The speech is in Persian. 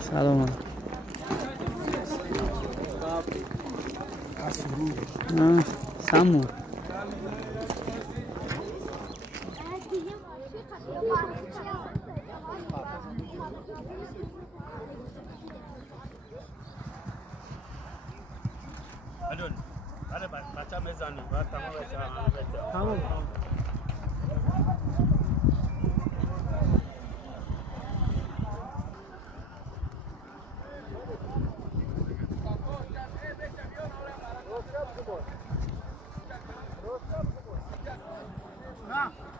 سلام. نه سامو. الان برای بچه میزنیم بعد تمام بشه تمام نه